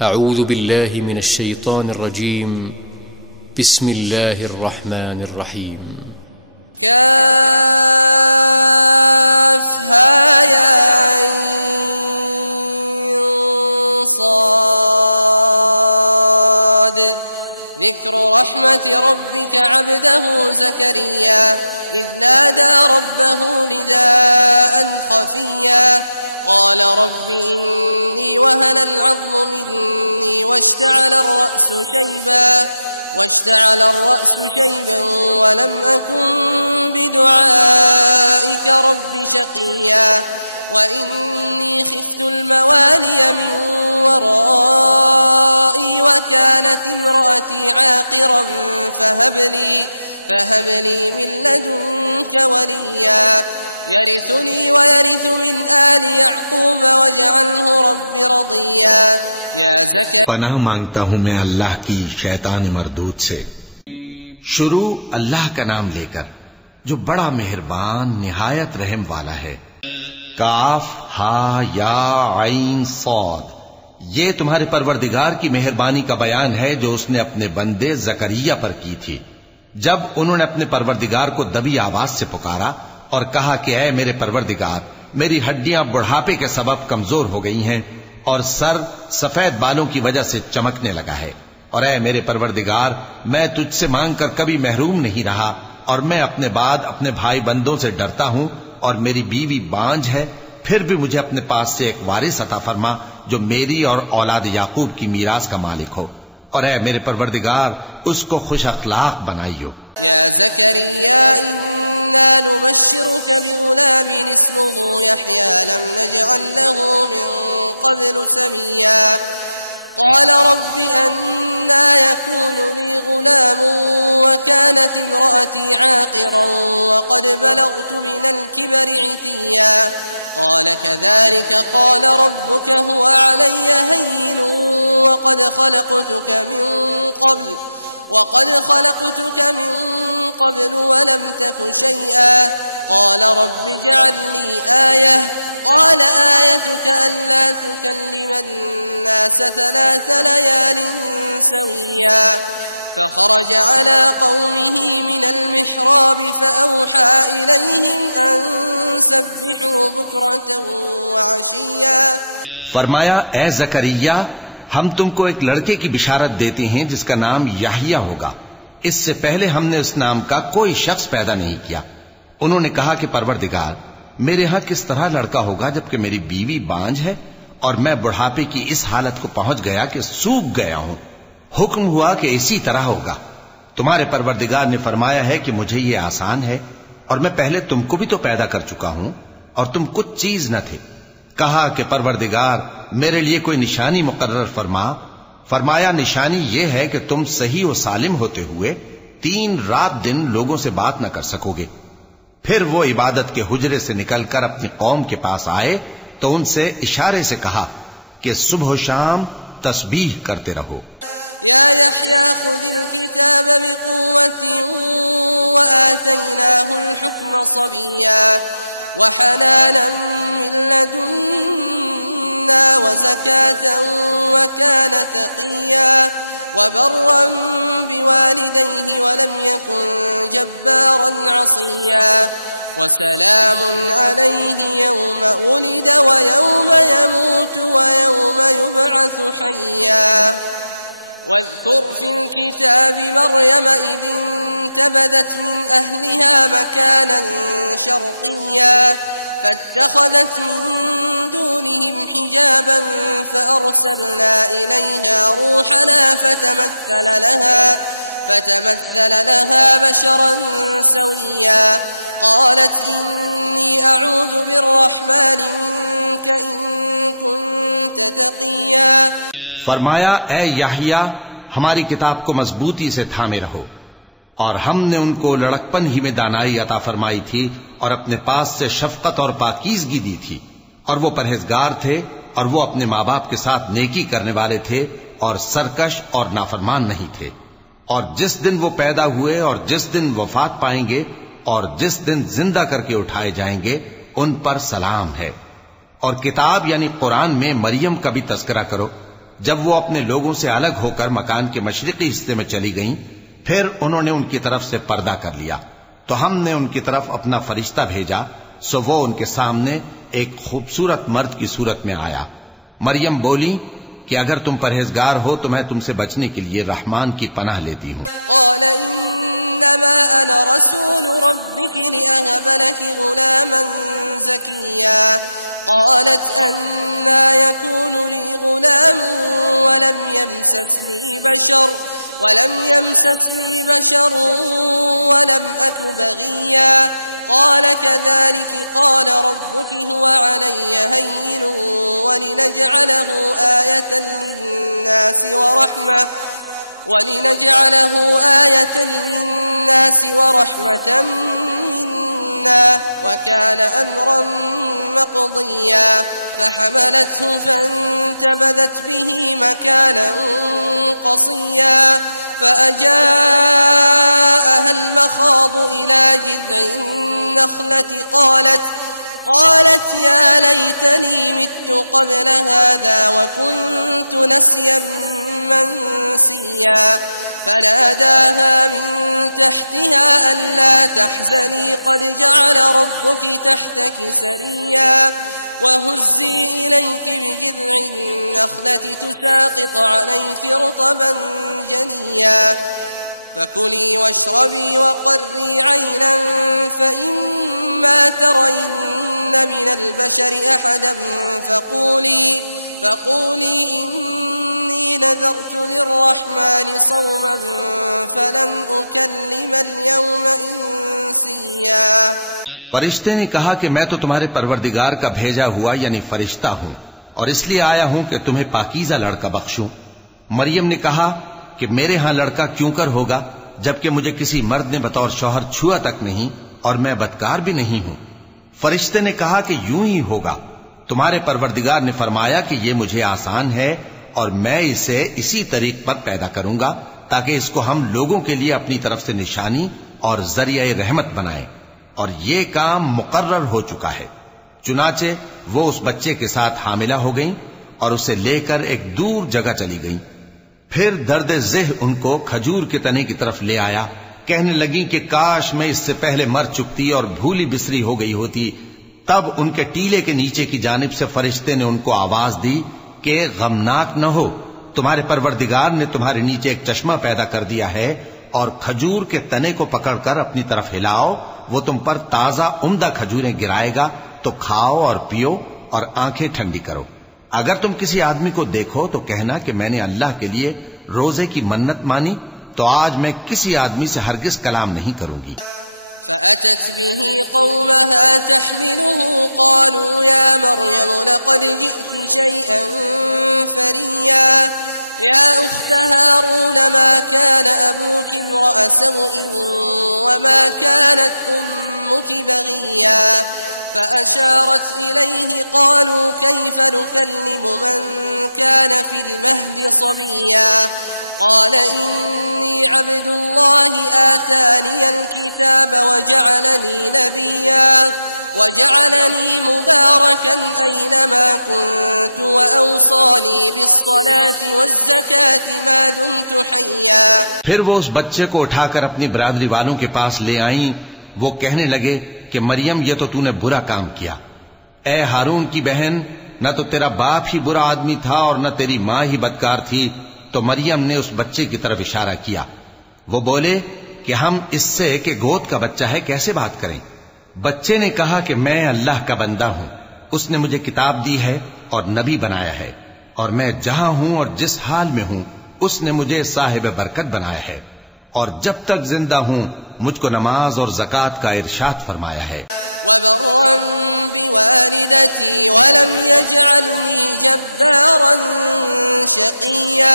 अऊज़ु बिल्लाहि मिनश शैतानिर रजीम। बिस्मिल्लाहिर रहमानिर रहीम। काफ हा या ऐन साद। ज़िक्र रहमति रब्बिका अब्दहु ज़करिया इज़ नादा रब्बहु निदाअन खफ़िया क़ाल रब्बि इन्नी वहन अल-अज़्मु मिन्नी वश्तअल ar-रअसु शैबन वलम अकुन बिदुआइका रब्बि शक़िया वइन्नी ख़िफ़्तु अल-मवालिय मिन वराई वकानत इम्रअती आक़िरन فهب لي من لدنك وليا يرثني ويرث من آل يعقوب واجعله رب रदिया। या ज़करिया, पनाह मांगता हूं मैं अल्लाह की शैतान मरदूद से। शुरू अल्लाह का नाम लेकर जो बड़ा मेहरबान निहायत रहम वाला है। काफ हा या ऐन साद, ये तुम्हारे परवरदिगार की मेहरबानी का बयान है जो उसने अपने बंदे ज़करिया पर की थी जब उन्होंने अपने परवरदिगार को दबी आवाज से पुकारा और कहा कि ऐ मेरे परवरदिगार, मेरी हड्डियां बुढ़ापे के सबब कमजोर हो गई हैं और सर सफेद बालों की वजह से चमकने लगा है, और ऐ मेरे परवरदिगार, मैं तुझसे मांगकर कभी महरूम नहीं रहा और मैं अपने बाद अपने भाई बंदों से डरता हूं और मेरी बीवी बांझ है, फिर भी मुझे अपने पास से एक वारिस अता फरमा जो मेरी और औलाद याकूब की मीरास का मालिक हो, और है मेरे परवरदिगार उसको खुश अखलाक बनाइयो। या ज़करिया इन्ना नुबश्शिरुका बिग़ुलामिन इस्मुहु यहया लम नजअल लहु मिन क़ब्लु समिया क़ाल रब्बि अन्ना यकूनु ली ग़ुलामुन वकानत इम्रअती आक़िरन वक़द बलग़्तु मिनल किबरि इतिया क़ाल कज़ालिक क़ाल रब्बुक हुवा अलय्य हय्यिन वक़द ख़लक़्तुक मिन क़ब्ल वलम तक शैआ क़ाल रब्बि इजअल ली आयह क़ाल आयतुक अल्ला तुकल्लिम अन्नास थलाथ लयालिन सविया فخرج على قومه من المحراب فأوحى إليهم أن سبحوا بكرة وعشيا। फरमाया, ए ज़करिया, हम तुमको एक लड़के की बिशारत देते हैं जिसका नाम याहिया होगा। इससे पहले हमने उस नाम का कोई शख्स पैदा नहीं किया। उन्होंने कहा कि परवरदिगार, मेरे यहां किस तरह लड़का होगा जबकि मेरी बीवी बांझ है और मैं बुढ़ापे की इस हालत को पहुंच गया कि सूख गया हूं। हुक्म हुआ कि इसी तरह होगा। तुम्हारे परवरदिगार ने फरमाया है कि मुझे ये आसान है और मैं पहले तुमको भी तो पैदा कर चुका हूं और तुम कुछ चीज न थे। कहा कि परवरदिगार, मेरे लिए कोई निशानी मुकर्रर फरमा। फरमाया, निशानी ये है कि तुम सही और सालिम होते हुए 3 रात दिन लोगों से बात न कर सकोगे। फिर वो इबादत के हुजरे से निकलकर अपनी कौम के पास आए तो उनसे इशारे से कहा कि सुबह शाम तस्बीह करते रहो। या यहया खुदिल किताब बिकुव्वतिन व आतैनाहुल हुक्म सबिया व हनानन मिन लदुन्ना व ज़कातन व कान तक़िया व बर्रन बिवालिदैहि व लम यकुन जब्बारन असिया व सलामुन अलैहि यौम वुलिद व यौम यमूत व यौम युबअसु हय्या। واذكر في الكتاب مريم إذ انتبذت من أهلها مكانا شرقيا فاتخذت من دونهم حجابا فأرسلنا إليها روحنا فتمثل لها بشرا سويا قالت إني أعوذ بالرحمن منك إن كنت تقيا। फरमाया, ए याहिया, हमारी किताब को मजबूती से थामे रहो। और हमने उनको लड़कपन ही में दानाई अता फरमाई थी और अपने पास से शफकत और पाकीज़गी दी थी, और वो परहेजगार थे और वो अपने माँ बाप के साथ नेकी करने वाले थे और सरकश और नाफरमान नहीं थे। और जिस दिन वो पैदा हुए और जिस दिन वफात पाएंगे और जिस दिन जिंदा करके उठाए जाएंगे उन पर सलाम है। और किताब यानी कुरान में मरियम का भी तज़किरा करो जब वो अपने लोगों से अलग होकर मकान के मशरिकी हिस्से में चली गईं, फिर उन्होंने उनकी तरफ से पर्दा कर लिया, तो हमने उनकी तरफ अपना फरिश्ता भेजा, सो वो उनके सामने एक खूबसूरत मर्द की सूरत में आया। मरियम बोली कि अगर तुम परहेजगार हो तो मैं तुमसे बचने के लिए रहमान की पनाह लेती हूँ। इन्नमा अना रसूल रब्बिक लिअहब लक गुलामन ज़किया क़ालत अन्ना यकूनु ली गुलाम वलम यमससनी बशर वलम अक बगिया قال كذلك قال ربك هو علي هين ولنجعله آية للناس ورحمة منا وكان أمرا مقضيا فحملته فانتبذت به مكانا قصيا فأجاءها المخاض إلى جذع النخلة قالت يا ليتني مت قبل هذا وكنت نسيا منسيا فناداها من تحتها ألا تحزني قد جعل ربك تحتك سريا وهزي إليك بجذع النخلة تساقط عليك رطبا جنيا فكلي واشربي وقري عينا فإما ترين من البشر أحدا فقولي إني نذرت للرحمن صوما فلن أكلم اليوم إنسيا। फरिश्ते ने कहा कि मैं तो तुम्हारे परवरदिगार का भेजा हुआ यानी फरिश्ता हूं और इसलिए आया हूं कि तुम्हें पाकीज़ा लड़का बख्शूं। मरियम ने कहा कि मेरे यहां लड़का क्यों कर होगा, जबकि मुझे किसी मर्द ने बतौर शौहर छुआ तक नहीं और मैं बदकार भी नहीं हूं। फरिश्ते ने कहा कि यूं ही होगा, तुम्हारे परवरदिगार ने फरमाया कि ये मुझे आसान है और मैं इसे इसी तरीक पर पैदा करूंगा ताकि इसको हम लोगों के लिए अपनी तरफ से निशानी और जरिया रहमत बनाएं, और ये काम मुकर्रर हो चुका है। चुनाचे वो उस बच्चे के साथ हामिला हो गईं और उसे लेकर एक दूर जगह चली गईं। फिर दर्द ज़ेह उनको खजूर के तने की तरफ ले आया। कहने लगी कि काश मैं इससे पहले मर चुकती और भूली बिसरी हो गई होती। तब उनके टीले के नीचे की जानिब से फरिश्ते ने उनको आवाज दी कि गमनाक न हो, तुम्हारे परवरदिगार ने तुम्हारे नीचे एक चश्मा पैदा कर दिया है और खजूर के तने को पकड़कर अपनी तरफ हिलाओ, वो तुम पर ताजा उम्दा खजूरें गिराएगा, तो खाओ और पियो और आंखें ठंडी करो। अगर तुम किसी आदमी को देखो तो कहना कि मैंने अल्लाह के लिए रोजे की मन्नत मानी, तो आज मैं किसी आदमी से हरगिज कलाम नहीं करूंगी। فأتت به قومها تحمله قالوا يا مريم لقد جئت شيئا فريا يا أخت هارون ما كان أبوك امرأ سوء وما كانت أمك بغيا فأشارت إليه قالوا كيف نكلم من كان في المهد صبيا قال إني عبد الله آتاني الكتاب وجعلني نبيا وجعلني مباركا أينما كنت وأوصاني بالصلاة والزكاة ما دمت حيا। फिर वो उस बच्चे को उठाकर अपनी बरादरी वालों के पास ले आईं। वो कहने लगे कि मरियम, ये तो तूने बुरा काम किया। ए हारून की बहन, न तो तेरा बाप ही बुरा आदमी था और न तेरी माँ ही बदकार थी। तो मरियम ने उस बच्चे की तरफ इशारा किया। वो बोले कि हम इससे कि गोद का बच्चा है कैसे बात करें। बच्चे ने कहा कि मैं अल्लाह का बंदा हूं, उसने मुझे किताब दी है और नबी बनाया है, और मैं जहां हूं और जिस हाल में हूं उसने मुझे साहिब बरकत बनाया है, और जब तक जिंदा हूं मुझको नमाज और ज़कात का इरशाद फरमाया है। वबर्रन बिवालिदती वलम यजअलनी जब्बारन शक़िया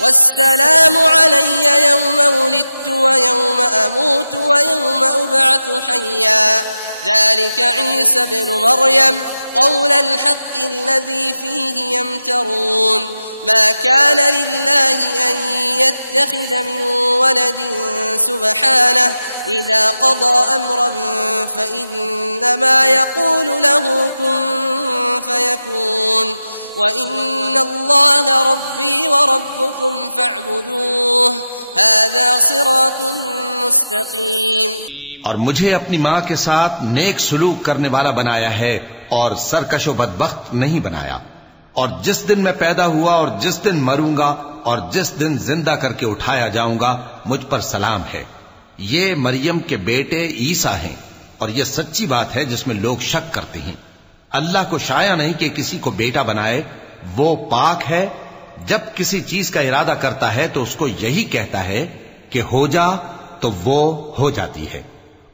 वस्सलामु अलय्या यौम वुलिदतु व यौम अमूतु व यौम उबअसु हय्या ज़ालिका ईसा इब्नु मर्यम क़ौलल हक़्क़ि अल्लज़ी फ़ीहि यमतरून मा कान लिल्लाहि अन यत्तख़िज़ मिन वलदिन सुब्हानहु इज़ा क़ज़ा अम्रन फ़इन्नमा यक़ूलु लहु कुन फ़यकून वइन्नल्लाह रब्बी व रब्बुकुम फअबुदूह हाज़ा सिरातुम मुस्तकीम। और मुझे अपनी माँ के साथ नेक सुलूक करने वाला बनाया है और सरकशो बदबख्त नहीं बनाया। और जिस दिन मैं पैदा हुआ और जिस दिन मरूंगा और जिस दिन जिंदा करके उठाया जाऊंगा मुझ पर सलाम है। ये मरियम के बेटे ईसा हैं और यह सच्ची बात है जिसमें लोग शक करते हैं। अल्लाह को शाया नहीं कि किसी को बेटा बनाए, वो पाक है। जब किसी चीज का इरादा करता है तो उसको यही कहता है कि हो जा, तो वो हो जाती है।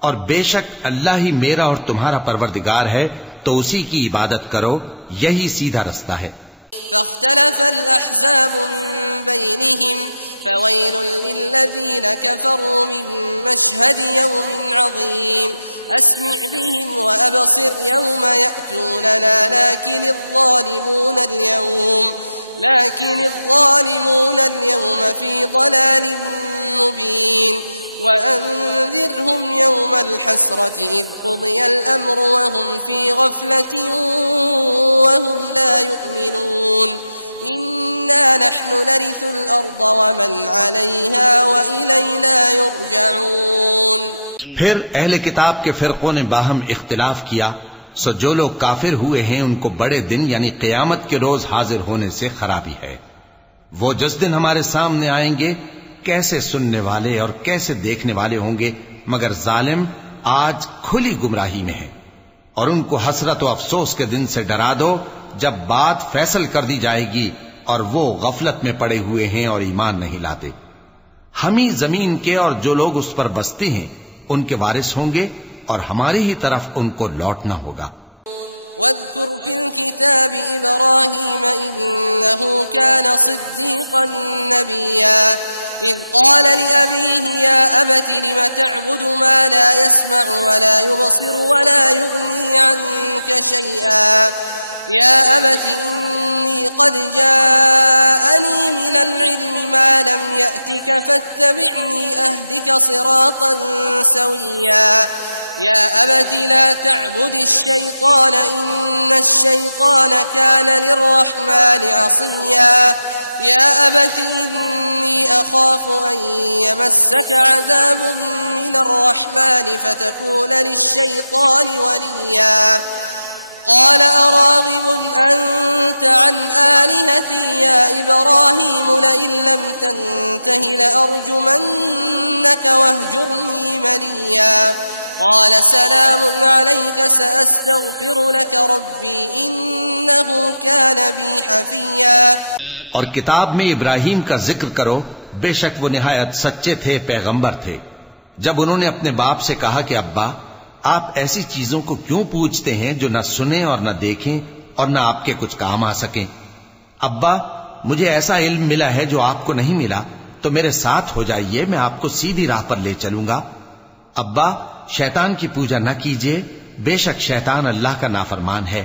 और बेशक अल्लाह ही मेरा और तुम्हारा परवरदिगार है, तो उसी की इबादत करो, यही सीधा रास्ता है। फख्तलफल अहज़ाब मिन बैनिहिम फवैलुल लिल्लज़ीना कफ़रू मिन मशहदि यौमिन अज़ीम अस्मिअ बिहिम व अबसिर यौम यअतूनना लाकिन الظالمون اليوم في ضلال مبين وأنذرهم يوم الحسرة إذ قضي الأمر وهم في غفلة وهم لا يؤمنون إنا نحن نرث الأرض ومن عليها وإلينا يرجعون। फिर अहले किताब के फिरकों ने बाहम इख्तिलाफ किया, सो जो लोग काफिर हुए हैं उनको बड़े दिन यानी क़यामत के रोज हाजिर होने से खराबी है। वो जिस दिन हमारे सामने आएंगे कैसे सुनने वाले और कैसे देखने वाले होंगे, मगर जालिम आज खुली गुमराही में है। और उनको हसरत व अफसोस के दिन से डरा दो जब बात फैसल कर दी जाएगी और वो गफलत में पड़े हुए हैं और ईमान नहीं लाते। हम ही जमीन के और जो लोग उस पर बसते हैं उनके वारिस होंगे और हमारी ही तरफ उनको लौटना होगा। वज़्कुर फिल किताब इब्राहीम इन्नहु कान सिद्दीक़न नबिय्या इज़ क़ाल लिअबीहि या अबति लिम तअबुदु मा ला यस्मअु व ला युबसिरु व ला युग़नी अन्का शैआ या अबति इन्नी क़द जाअनी मिनल इल्मि मा लम यअतिक फत्तबिअनी अहदिक सिरातन सविय्या या अबति ला तअबुदिश शैतान इन्नश-शैतान कान लिर्रहमानि असिय्या या अबति इन्नी अखाफु अन यमस्सक अज़ाबुन मिनर रहमानि फतकून लिश-शैतानि वलिय्या قال أراغب أنت عن آلهتي يا إبراهيم لئن لم تنته لأرجمنك واهجرني مليا قال سلام عليك سأستغفر لك ربي إنه كان بي حفيا। और किताब में इब्राहिम का जिक्र करो, बेशक वो निहायत सच्चे थे, पैगंबर थे। जब उन्होंने अपने बाप से कहा कि अब्बा आप ऐसी चीजों को क्यों पूछते हैं जो न सुने और न देखें और न आपके कुछ काम आ सकें। अब्बा मुझे ऐसा इल्म मिला है जो आपको नहीं मिला, तो मेरे साथ हो जाइए, मैं आपको सीधी राह पर ले चलूंगा। अब्बा शैतान की पूजा न कीजिए, बेशक शैतान अल्लाह का नाफरमान है।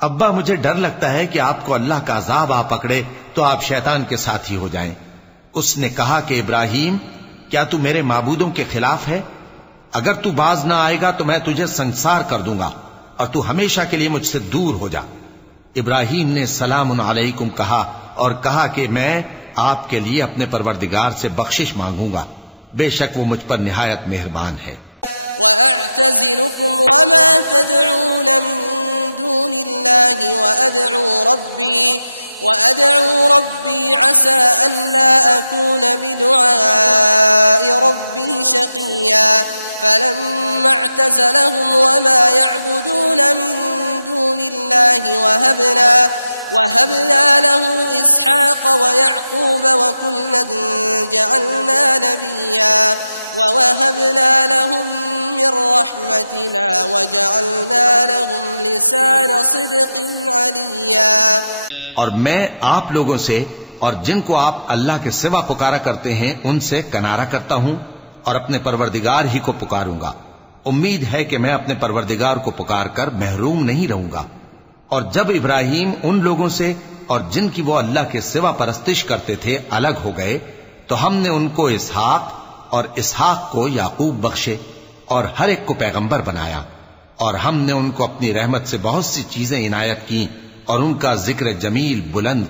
अब्बा मुझे डर लगता है कि आपको अल्लाह का अजाब आ पकड़े तो आप शैतान के साथी हो जाएं। उसने कहा कि इब्राहिम क्या तू मेरे माबूदों के खिलाफ है? अगर तू बाज ना आएगा तो मैं तुझे संसार कर दूंगा और तू हमेशा के लिए मुझसे दूर हो जा। इब्राहिम ने सलामुन अलैकुम कहा और कहा कि मैं आपके लिए अपने परवरदिगार से बख्शिश मांगूंगा, बेशक वो मुझ पर निहायत मेहरबान है। वअअतज़िलुकुम वमा तदऊन मिन दूनिल्लाहि वअदअू रब्बी असा अल्ला अकून बिदुआइ रब्बी शक़िया फलम्मा अअतज़लहुम वमा यअबुदून मिन दूनिल्लाहि वहबना लहू इसहाक़ वयअक़ूब वकुल्लन जअलना नबिय्या ववहबना लहुम मिन रहमतिना वजअलना लहुम लिसान सिद्क़िन अलिय्या। और मैं आप लोगों से और जिनको आप अल्लाह के सिवा पुकारा करते हैं उनसे कनारा करता हूं और अपने परवरदिगार ही को पुकारूंगा। उम्मीद है कि मैं अपने परवरदिगार को पुकार कर महरूम नहीं रहूंगा। और जब इब्राहिम उन लोगों से और जिनकी वो अल्लाह के सिवा परस्तिश करते थे अलग हो गए, तो हमने उनको इसहाक और इसहाक को याकूब बख्शे और हर एक को पैगंबर बनाया। और हमने उनको अपनी रहमत से बहुत सी चीजें इनायत की और उनका जिक्र जमील बुलंद।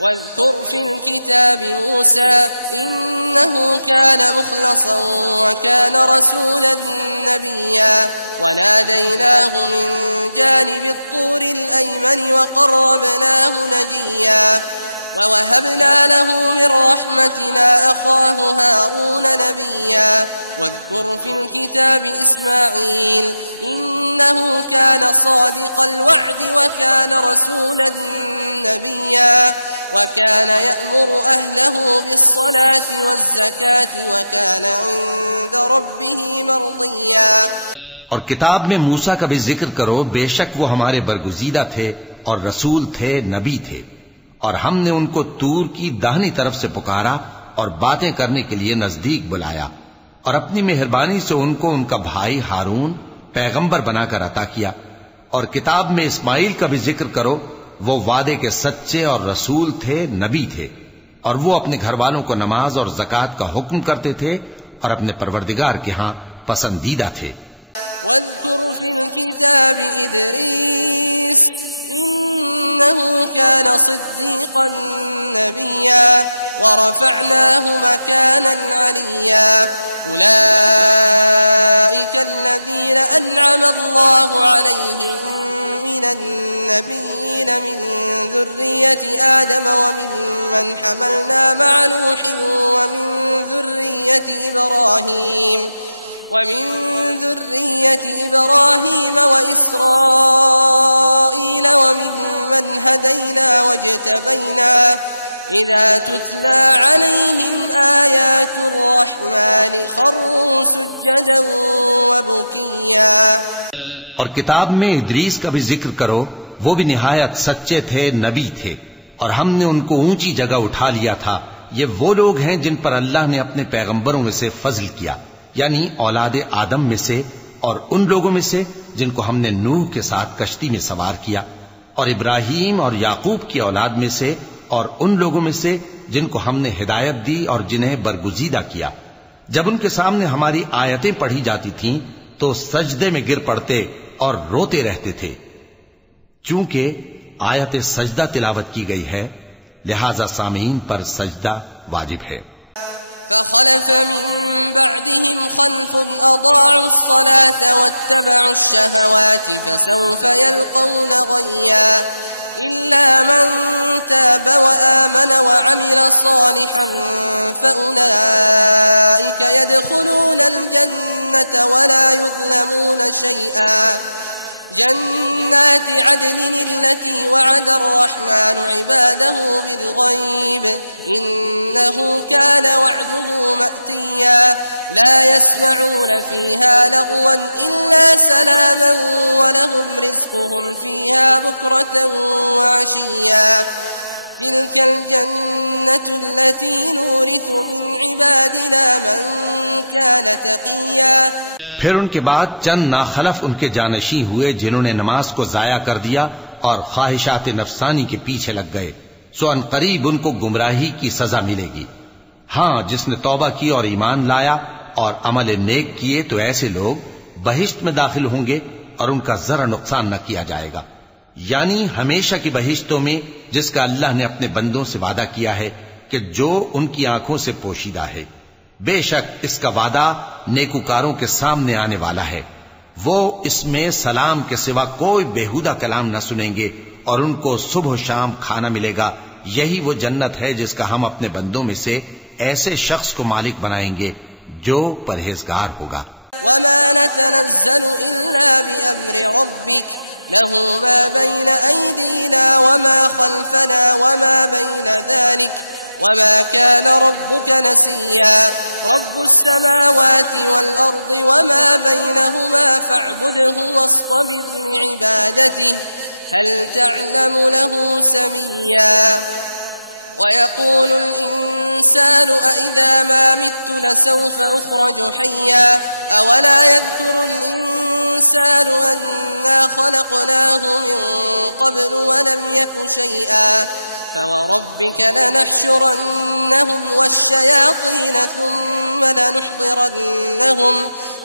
واذكر في الكتاب موسى إنه كان مخلصا وكان رسولا نبيا وناديناه من جانب الطور الأيمن وقربناه نجيا ووهبنا له من رحمتنا أخاه هارون نبيا واذكر في الكتاب إسماعيل إنه كان صادق الوعد وكان رسولا نبيا وكان يأمر أهله بالصلاة والزكاة وكان عند ربه مرضيا। और किताब में मूसा का भी जिक्र करो, बेशक वो हमारे बरगुजीदा थे और रसूल थे, नबी थे, और हमने उनको तूर की दाहिनी तरफ से पुकारा और बातें करने के लिए नजदीक बुलाया, और अपनी मेहरबानी से उनको उनका भाई हारून पैगंबर बनाकर अता किया। और किताब में इस्माइल का भी जिक्र करो, वो वादे के सच्चे और रसूल थे, नबी थे, और वो अपने घर वालों को नमाज और ज़कात का हुक्म करते थे और अपने परवरदिगार के यहाँ पसंदीदा थे। واذكر في الكتاب إدريس إنه كان صديقا نبيا ورفعناه مكانا عليا أولئك الذين أنعم الله عليهم من النبيين من ذرية آدم وممن حملنا مع نوح ومن ذرية إبراهيم وإسرائيل وممن هدينا واجتبينا إذا تتلى عليهم آيات الرحمن خروا سجدا وبكيا। और किताब में इदरीस का भी जिक्र करो, वो भी निहायत सच्चे थे, नबी थे, और हमने उनको ऊंची जगह उठा लिया था। ये वो लोग हैं जिन पर अल्लाह ने अपने पैगंबरों में से फजल किया, यानी औलाद आदम में से, और उन लोगों में से जिनको हमने नूह के साथ कश्ती में सवार किया, और इब्राहीम और याकूब की औलाद में से, और उन लोगों में से जिनको हमने हिदायत दी और जिन्हें बरगुजीदा किया। जब उनके सामने हमारी आयतें पढ़ी जाती थीं तो सजदे में गिर पड़ते और रोते रहते थे। चूंकि आयत सजदा तिलावत की गई है, लिहाजा सामीन पर सजदा वाजिब है। فخلف من بعدهم خلف أضاعوا الصلاة واتبعوا الشهوات فسوف يلقون غيا إلا من تاب وآمن وعمل صالحا فأولئك يدخلون الجنة ولا يظلمون شيئا جنات عدن التي وعد الرحمن عباده بالغيب إنه كان وعده مأتيا لا يسمعون فيها لغوا إلا سلاما ولهم رزقهم فيها بكرة وعشيا تلك الجنة التي نورث من عبادنا من كان تقيا। फिर उनके बाद चंद नाखलफ उनके जानशी हुए जिन्होंने नमाज को जाया कर दिया और ख्वाहिशात नफसानी के पीछे लग गए, सो अनकरीब उनको गुमराही की सजा मिलेगी। हाँ, जिसने तौबा की और ईमान लाया और अमल नेक किए तो ऐसे लोग बहिश्त में दाखिल होंगे और उनका जरा नुकसान न किया जाएगा, यानी हमेशा की बहिश्तों में जिसका अल्लाह ने अपने बंदों से वादा किया है कि जो उनकी आंखों से पोशीदा है। बेशक इसका वादा नेकुकारों के सामने आने वाला है। वो इसमें सलाम के सिवा कोई बेहुदा कलाम न सुनेंगे और उनको सुबह शाम खाना मिलेगा। यही वो जन्नत है जिसका हम अपने बंदों में से ऐसे शख्स को मालिक बनाएंगे जो परहेजगार होगा। वमा नतनज़्ज़लु इल्ला बिअम्रि रब्बिक लहू मा बैन ऐदीना वमा खल्फना वमा बैन ज़ालिक वमा कान रब्बुक नसिया रब्बुस समावाति वल अर्दि वमा बैनहुमा फअब्दुहु वस्तबिर लिइबादतिहि हल तअलमु लहू समिया। ويقول الإنسان أإذا ما مت لسوف أخرج حيا أولا يذكر الإنسان أنا خلقناه من قبل ولم يك شيئا فوربك لنحشرنهم والشياطين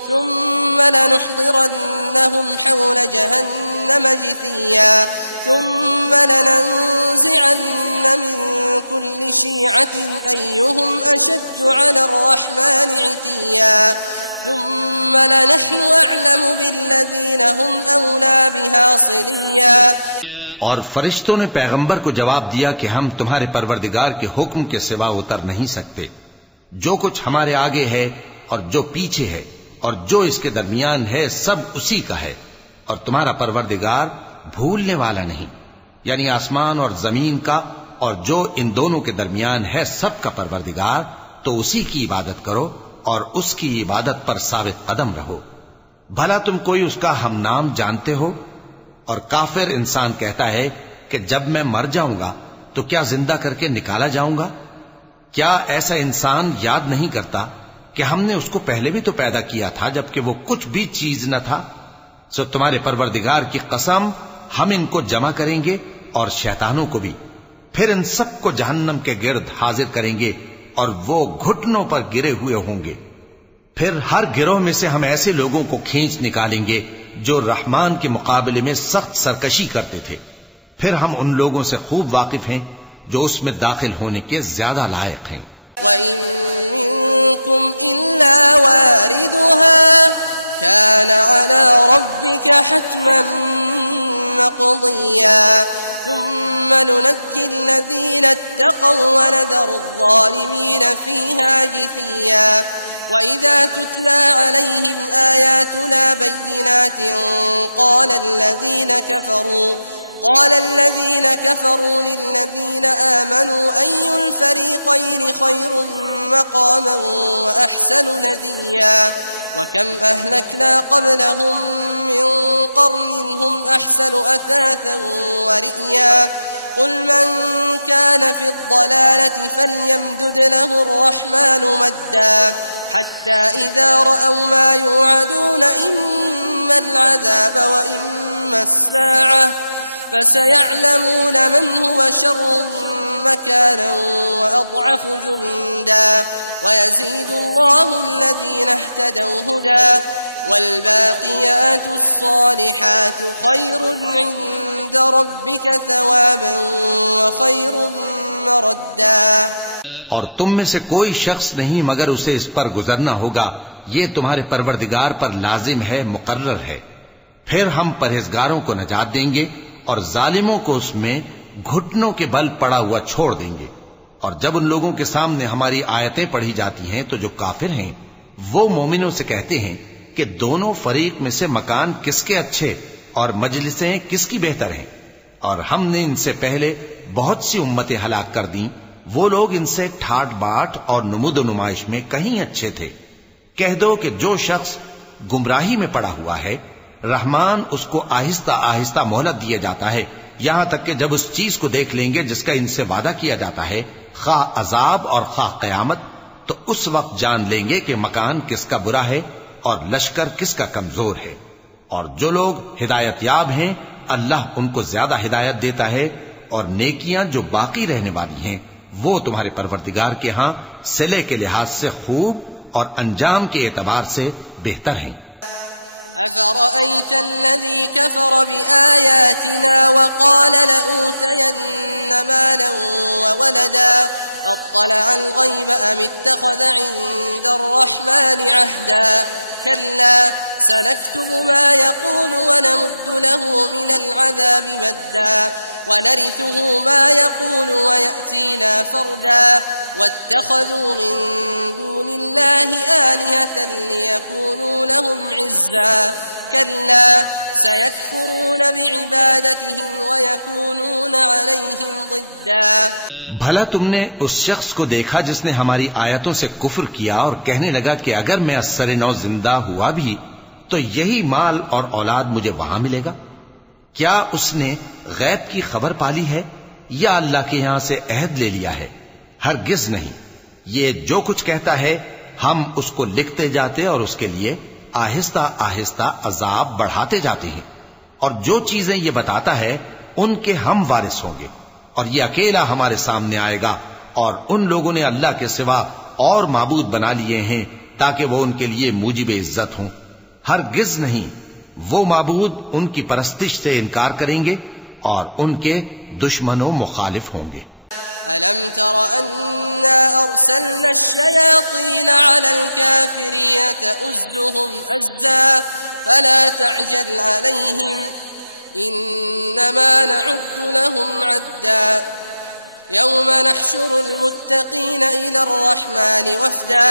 ثم لنحضرنهم حول جهنم جثيا ثم لننزعن من كل شيعة أيهم أشد على الرحمن عتيا ثم لنحن أعلم بالذين هم أولى بها صليا. और फरिश्तों ने पैगंबर को जवाब दिया कि हम तुम्हारे परवरदिगार के हुक्म के सिवा उतर नहीं सकते. जो कुछ हमारे आगे है और जो पीछे है और जो इसके दरमियान है सब उसी का है, और तुम्हारा परवरदिगार भूलने वाला नहीं. यानी आसमान और जमीन का और जो इन दोनों के दरमियान है सब का परवरदिगार, तो उसी की इबादत करो और उसकी इबादत पर साबित कदम रहो. भला तुम कोई उसका हम नाम जानते हो? और काफिर इंसान कहता है कि जब मैं मर जाऊंगा तो क्या जिंदा करके निकाला जाऊंगा? क्या ऐसा इंसान याद नहीं करता कि हमने उसको पहले भी तो पैदा किया था जबकि वो कुछ भी चीज न था? सो तुम्हारे परवरदिगार की कसम, हम इनको जमा करेंगे और शैतानों को भी, फिर इन सबको जहन्नम के गिर्द हाजिर करेंगे और वो घुटनों पर गिरे हुए होंगे. फिर हर गिरोह में से हम ऐसे लोगों को खींच निकालेंगे जो रहमान के मुकाबले में सख्त सरकशी करते थे. फिर हम उन लोगों से खूब वाकिफ हैं जो उसमें दाखिल होने के ज्यादा लायक हैं. वइन मिनकुम इल्ला वारिदुहा कान अला रब्बिका हत्मन मक़दिया ثم ننجي الذين اتقوا ونذر الظالمين فيها جثيا. وإذا تتلى عليهم آياتنا بينات قال الذين كفروا للذين آمنوا أي الفريقين خير مقاما وأحسن نديا. وكم أهلكنا قبلهم من قرن هم أحسن أثاثا ورئيا. قل من كان في الضلالة فليمدد له الرحمن مدا حتى إذا رأوا ما يوعدون إما العذاب وإما الساعة فسيعلمون من هو شر مكانا وأضعف جندا. ويزيد الله الذين اهتدوا هدى والباقيات الصالحات خير عند ربك ثوابا وخير مردا. और तुम में से कोई शख्स नहीं मगर उसे इस पर गुजरना होगा. ये तुम्हारे परवरदिगार पर लाजिम है, मुकर्रर है. फिर हम परहेजगारों को नजात देंगे और जालिमों को उसमें घुटनों के बल पड़ा हुआ छोड़ देंगे. और जब उन लोगों के सामने हमारी आयतें पढ़ी जाती हैं तो जो काफिर हैं वो मोमिनों से कहते हैं कि दोनों फरीक में से मकान किसके अच्छे और मजलिसें किसकी बेहतर हैं. और हमने इनसे पहले बहुत सी उम्मतें हलाक कर दी. वो लोग इनसे ठाट बाट और नुमुद नुमाइश में कहीं अच्छे थे. कह दो कि जो शख्स गुमराही में पड़ा हुआ है, रहमान उसको आहिस्ता आहिस्ता मोहलत दिया जाता है, यहां तक कि जब उस चीज को देख लेंगे जिसका इनसे वादा किया जाता है, खा अजाब और खा कयामत, तो उस वक्त जान लेंगे कि मकान किसका बुरा है और लश्कर किसका कमजोर है. और जो लोग हिदायत याब हैं, अल्लाह उनको ज्यादा हिदायत देता है. और नेकियां जो बाकी रहने वाली हैं वो तुम्हारे परवरदिगार के यहां सिले के लिहाज से खूब और अंजाम के एतबार से बेहतर हैं. أفرأيت الذي كفر بآياتنا وقال لأوتين مالا وولدا أطلع الغيب أم اتخذ عند الرحمن عهدا. كلا سنكتب ما يقول ونمد له من العذاب مدا ونرثه ما يقول ويأتينا فردا. واتخذوا من دون الله آلهة ليكونوا لهم عزا. كلا سيكفرون بعبادتهم ويكونون عليهم ضدا. भला तुमने उस शख्स को देखा जिसने हमारी आयतों से कुफ्र किया और कहने लगा कि अगर मैं अस्सरे नौ जिंदा हुआ भी तो यही माल और औलाद मुझे वहां मिलेगा? क्या उसने गैब की खबर पाली है या अल्लाह के यहां से अहद ले लिया है? हरगिज नहीं. ये जो कुछ कहता है हम उसको लिखते जाते और उसके लिए आहिस्ता आहिस्ता अजाब बढ़ाते जाते हैं. और जो चीजें ये बताता है उनके हम वारिस होंगे. और ये अकेला हमारे सामने आएगा. और उन लोगों ने अल्लाह के सिवा और माबूद बना लिए हैं ताकि वो उनके लिए मूजिब इज्जत हों. हरगिज नहीं, वो माबूद उनकी परस्तिश से इनकार करेंगे और उनके दुश्मनों मुखालिफ होंगे। अलम तर अन्ना अरसलना अश्शयातीन अला अलकाफिरीन तउज़्ज़ुहुम अज़्ज़ा फला तअजल अलैहिम इन्नमा नअुद्दु लहुम अद्दा यौम नहशुरुल मुत्तक़ीन इला अर्रहमानि वफ़दा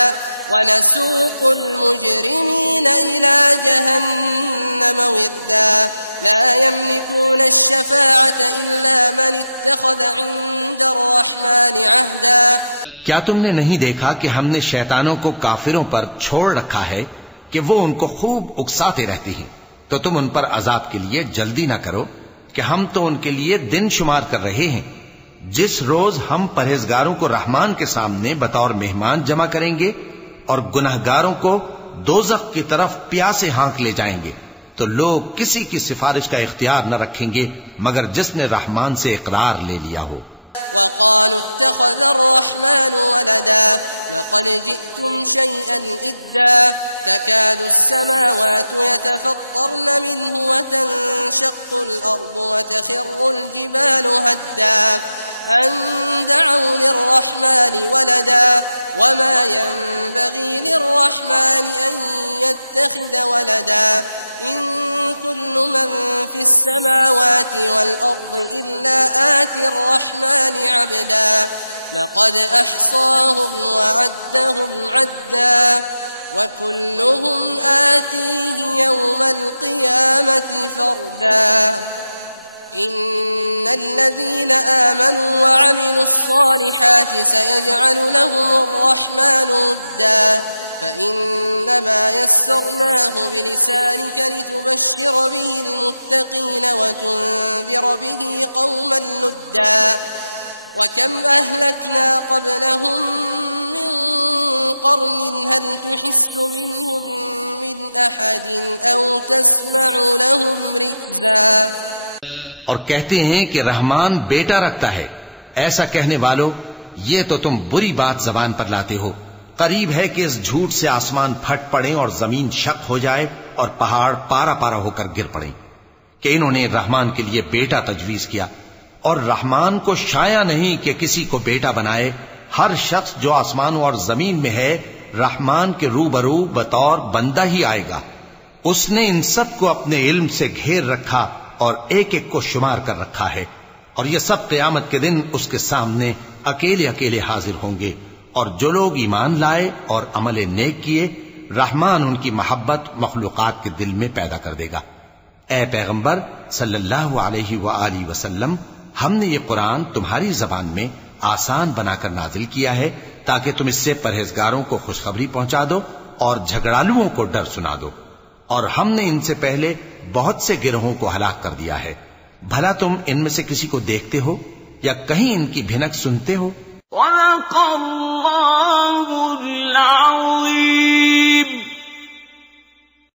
वनसूक़ुल मुजरिमीन इला जहन्नम विर्दा ला यमलिकून अश्शफ़ाअत इल्ला मन इत्तख़ज़ इंद अर्रहमानि अहदा। क्या तुमने नहीं देखा कि हमने शैतानों को काफिरों पर छोड़ रखा है कि वो उनको खूब उकसाते रहती हैं, तो तुम उन पर अजाब के लिए जल्दी ना करो कि हम तो उनके लिए दिन शुमार कर रहे हैं। जिस रोज हम परहेजगारों को रहमान के सामने बतौर मेहमान जमा करेंगे और गुनहगारों को दोज़ख की तरफ प्यासे हाँक ले जाएंगे, तो लोग किसी की सिफारिश का इख्तियार न रखेंगे मगर जिसने रहमान से इकरार ले लिया हो। वक़ालू इत्तख़ज़ अर्रहमानु वलदा लक़द जिअ्तुम शैअन इद्दा तकादु अस्समावातु यतफ़त्तरन मिन्हु वतंशक़्क़ुल अर्दु वतख़िर्रुल जिबालु हद्दा अन दअऊ लिर्रहमानि वलदा वमा यंबग़ी लिर्रहमानि अन यत्तख़िज़ वलदा इन कुल्लु मन फ़िस समावाति वल अर्दि इल्ला आति अर्रहमानि अब्दा लक़द अहसाहुम वअद्दहुम अद्दा वकुल्लुहुम आतीहि यौमल क़ियामति फ़र्दा इन्नल्लज़ीन आमनू वअमिलुस्सालिहाति सयजअलु लहुमुर्रहमानु वद्दा फ़इन्नमा यस्सरनाहु बिलिसानिक लितुबश्शिर बिहिल मुत्तक़ीन वतुन्ज़िर बिहि क़ौमन लुद्दा वकम अहलकना क़ब्लहुम मिन क़र्निन हल तुहिस्सु मिनहुम मिन अहदिन औ तस्मअु लहुम रिक्ज़ा। और कहते हैं कि रहमान बेटा रखता है। ऐसा कहने वालों, ये तो तुम बुरी बात जबान पर लाते हो। करीब है कि इस झूठ से आसमान फट पड़े और जमीन शक हो जाए और पहाड़ पारा पारा होकर गिर पड़े कि इन्होंने रहमान के लिए बेटा तजवीज किया। और रहमान को शाया नहीं कि किसी को बेटा बनाए। हर शख्स जो आसमानों और जमीन में है रहमान के रूबरू बतौर बंदा ही आएगा। उसने इन सब को अपने इल्म से घेर रखा और एक एक को शुमार कर रखा है, और ये सब क़यामत के दिन उसके सामने अकेले अकेले हाजिर होंगे। और जो लोग ईमान लाए और अमल नेक किए, रहमान उनकी मोहब्बत मखलूकात के दिल में पैदा कर देगा। ए पैगंबर सल्लल्लाहु अलैहि वआलिहि वसल्लम, हमने ये कुरान तुम्हारी जबान में आसान बनाकर नाजिल किया है ताकि तुम इससे परहेजगारों को खुशखबरी पहुंचा दो और झगड़ालुओं को डर सुना दो। और हमने इनसे पहले बहुत से गिरोहों को हलाक कर दिया है। भला तुम इनमें से किसी को देखते हो या कहीं इनकी भिनक सुनते हो?